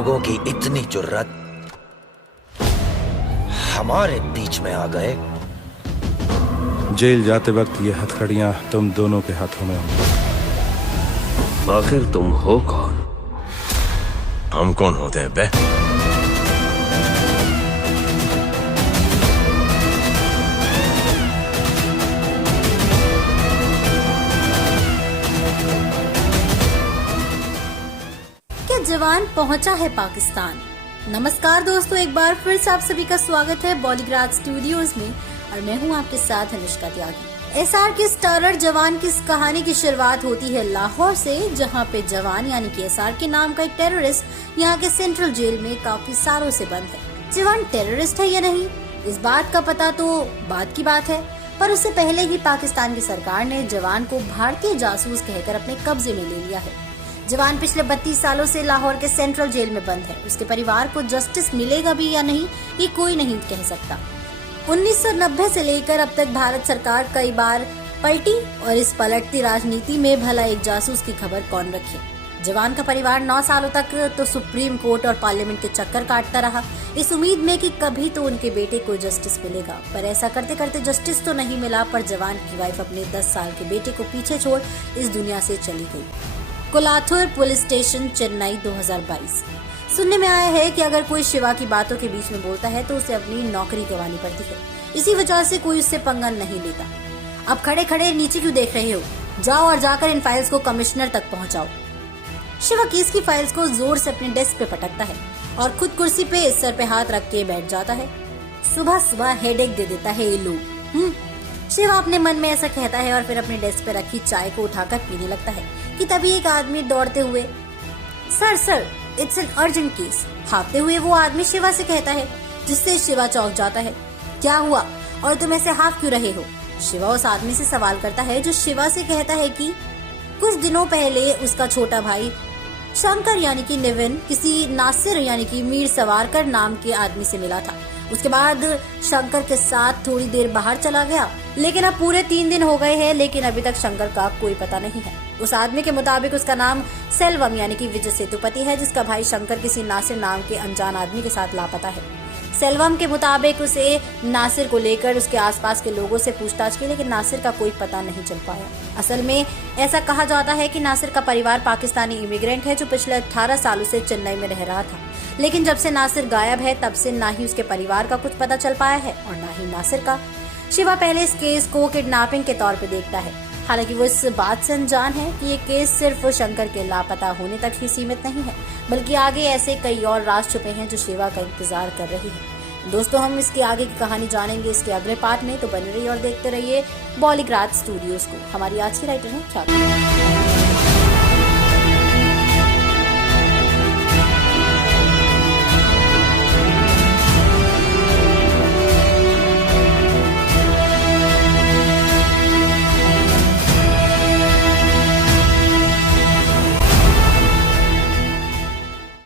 लोगों की इतनी जुर्रत हमारे बीच में आ गए। जेल जाते वक्त ये हथकड़ियां तुम दोनों के हाथों में होंगी। आखिर तुम हो कौन? हम कौन होते हैं बे? क्या जवान पहुंचा है पाकिस्तान। नमस्कार दोस्तों, एक बार फिर से आप सभी का स्वागत है बॉलीग्राड स्टूडियोज में और मैं हूं आपके साथ अनुष्का त्यागी। एसआर के स्टारर जवान की इस कहानी की शुरुआत होती है लाहौर से, जहां पे जवान यानी कि एसआर के नाम का एक टेररिस्ट यहां के सेंट्रल जेल में काफी सालों से बंद है। जवान टेररिस्ट है या नहीं, इस बात का पता तो बाद की बात है, पर उससे पहले ही पाकिस्तान की सरकार ने जवान को भारतीय जासूस कहकर अपने कब्जे में ले लिया है। जवान पिछले 32 सालों से लाहौर के सेंट्रल जेल में बंद है। उसके परिवार को जस्टिस मिलेगा भी या नहीं, ये कोई नहीं कह सकता। 1990 से लेकर अब तक भारत सरकार कई बार पलटी और इस पलटती राजनीति में भला एक जासूस की खबर कौन रखे। जवान का परिवार 9 सालों तक तो सुप्रीम कोर्ट और पार्लियामेंट के चक्कर काटता रहा, इस उम्मीद में कि कभी तो उनके बेटे को जस्टिस मिलेगा, पर ऐसा करते करते जस्टिस तो नहीं मिला। पर जवान की वाइफ अपने 10 साल के बेटे को पीछे छोड़ इस दुनिया से चली गई। Kolathur police station, Chennai, 2022। सुनने में आया है कि अगर कोई शिवा की बातों के बीच में बोलता है तो उसे अपनी नौकरी गंवानी पड़ती है। इसी वजह से कोई उससे पंगा नहीं लेता। अब खड़े खड़े नीचे क्यों देख रहे हो, जाओ और जाकर इन फाइल्स को कमिश्नर तक पहुंचाओ। शिवा केस की फाइल्स को जोर से अपने डेस्क पे पटकता है और खुद कुर्सी पे सर पे हाथ रख के बैठ जाता है। सुबह सुबह हेडेक दे देता है ये लोग। शिवा अपने मन में ऐसा कहता है और फिर अपने डेस्क पे रखी चाय को उठाकर पीने लगता है कि तभी एक आदमी दौड़ते हुए, sir it's an urgent case, भागते हुए वो आदमी शिवा से कहता है, जिससे शिवा चौंक जाता है। क्या हुआ और तुम ऐसे हाफ क्यों रहे हो? शिवा उस आदमी से सवाल करता है जो शिवा से कहता है कि कुछ दिनों पहले उसका छोटा भाई शंकर यानी कि निविन किसी नासिर यानी कि मीर सवारकर नाम के आदमी से मिला था। उसके बाद शंकर के साथ थोड़ी देर बाहर चला गया, लेकिन अब पूरे 3 दिन हो गए हैं, लेकिन अभी तक शंकर का कोई पता नहीं है। उस आदमी के मुताबिक उसका नाम सेल्वम यानी कि विजय सेतुपति है, जिसका भाई शंकर किसी नासिर नाम के अनजान आदमी के साथ लापता है। सेल्वम के मुताबिक उसे नासिर को लेकर उसके आसपास के लोगों से पूछताछ की, लेकिन नासिर का कोई पता नहीं चल पाया। असल में ऐसा कहा जाता है कि नासिर का परिवार पाकिस्तानी इमिग्रेंट है जो पिछले 18 सालों से चेन्नई में रह रहा था, लेकिन जब से नासिर गायब है तब से ना ही उसके परिवार का कुछ पता चल पाया है और ना ही नासिर का। शिवा पहले इस केस को किडनैपिंग के तौर पे देखता है, हालांकि वो इस बात से अनजान है कि ये केस सिर्फ शंकर के लापता होने तक ही सीमित नहीं है, बल्कि आगे ऐसे कई और राज छुपे हैं जो शिवा का इंतजार कर रही है। दोस्तों, हम इसके आगे की कहानी जानेंगे इसके अगले पार्ट में, तो बने रहिए और देखते रहिए बॉलीग्राड स्टूडियोज को। हमारी आज की राइटर है ख्याति।